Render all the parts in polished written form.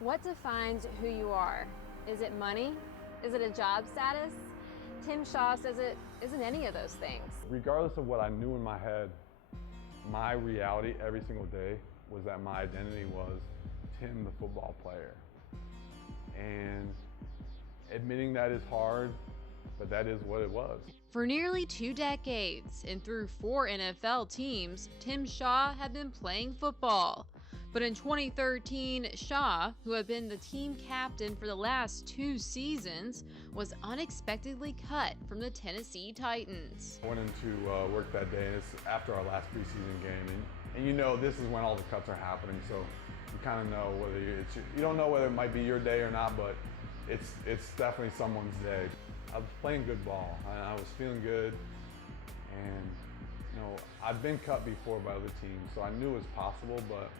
What defines who you are? Is it money? Is it a job status? Tim Shaw says it isn't any of those things. Regardless of what I knew in my head, my reality every single day was that my identity was Tim, the football player. And admitting that is hard, but that is what it was. For nearly 2 decades and through 4 NFL teams, Tim Shaw had been playing football. But in 2013, Shaw, who had been the team captain for the last 2 seasons, was unexpectedly cut from the Tennessee Titans. I went into work that day, and it's after our last preseason game, and you know this is when all the cuts are happening, so you kind of know whether you don't know whether it might be your day or not, but it's definitely someone's day. I was playing good ball, I was feeling good, and you know I've been cut before by other teams, so I knew it was possible, but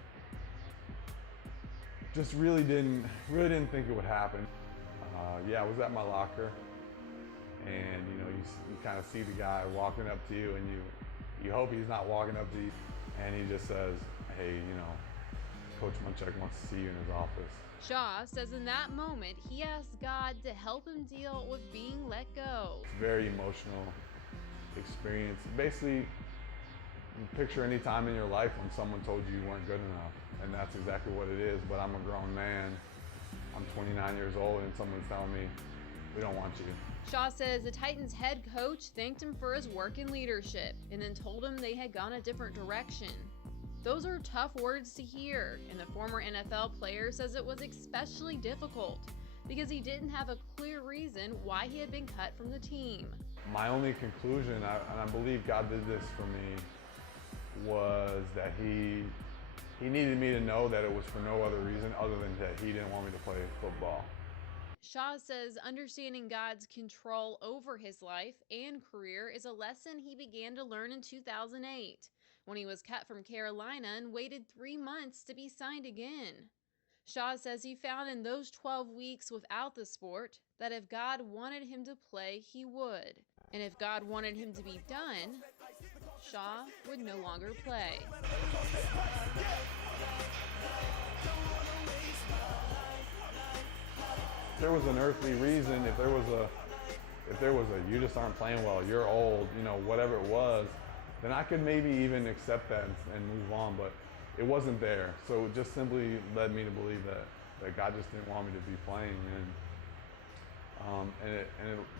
just really didn't think it would happen. Yeah, I was at my locker, and you know you kind of see the guy walking up to you, and you hope he's not walking up to you, and he just says, "Hey, you know, Coach Munchak wants to see you in his office." Shaw says in that moment, he asked God to help him deal with being let go. It's a very emotional experience. Basically, you picture any time in your life when someone told you weren't good enough, and that's exactly what it is. But I'm a grown man. I'm 29 years old, and someone's telling me, "We don't want you." Shaw says the Titans head coach thanked him for his work and leadership, and then told him they had gone a different direction. Those are tough words to hear, and the former NFL player says it was especially difficult because he didn't have a clear reason why he had been cut from the team. My only conclusion, and I believe God did this for me, was that he needed me to know that it was for no other reason other than that he didn't want me to play football. Shaw says understanding God's control over his life and career is a lesson he began to learn in 2008 when he was cut from Carolina and waited 3 months to be signed again. Shaw says he found in those 12 weeks without the sport that if God wanted him to play, he would. And if God wanted him to be done, Shaw would no longer play. If there was an earthly reason, if there was a you just aren't playing well, you're old, you know, whatever it was, then I could maybe even accept that and move on, but it wasn't there. So it just simply led me to believe that God just didn't want me to be playing, and it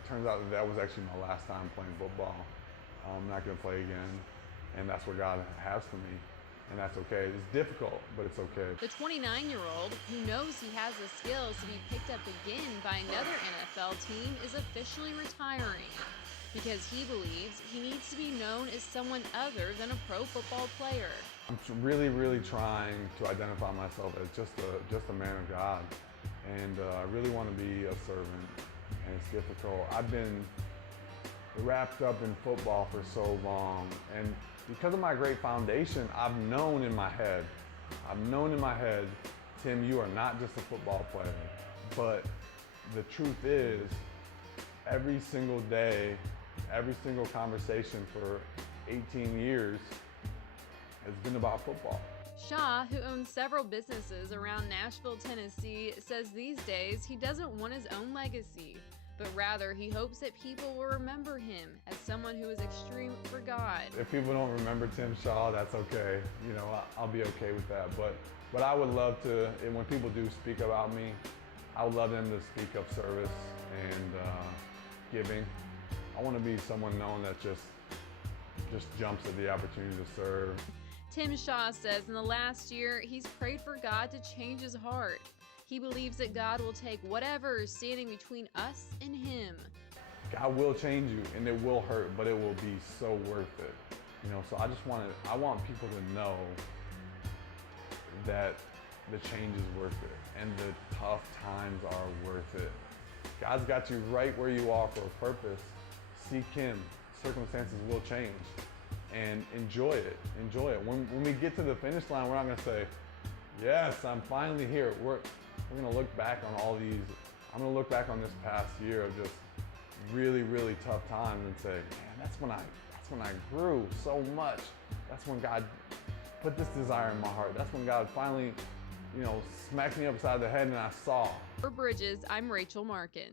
turns out that was actually my last time playing football. I'm not going to play again, and that's what God has for me, and that's okay. It's difficult, but it's okay. The 29-year-old, who knows he has the skills to be picked up again by another NFL team, is officially retiring because he believes he needs to be known as someone other than a pro football player. I'm really trying to identify myself as just a man of God, and I really want to be a servant, and it's difficult. I've been wrapped up in football for so long, and because of my great foundation, I've known in my head, Tim, you are not just a football player. But the truth is, every single day, every single conversation for 18 years has been about football. Shaw, who owns several businesses around Nashville, Tennessee, says these days he doesn't want his own legacy, but rather he hopes that people will remember him as someone who is extreme for God. If people don't remember Tim Shaw, that's okay. You know, I'll be okay with that. But I would love to, and when people do speak about me, I would love them to speak of service and giving. I want to be someone known that just jumps at the opportunity to serve. Tim Shaw says in the last year, he's prayed for God to change his heart. He believes that God will take whatever is standing between us and him. God will change you, and it will hurt, but it will be so worth it. You know, so I want people to know that the change is worth it, and the tough times are worth it. God's got you right where you are for a purpose. Seek Him. Circumstances will change, and enjoy it. Enjoy it. When we get to the finish line, we're not going to say, "Yes, I'm finally here." We're going to look back on all these. I'm going to look back on this past year of just really tough times and say, "Man, that's when I grew so much. That's when God put this desire in my heart. That's when God finally smacked me upside the head and I saw. For Bridges, I'm Rachel Markin.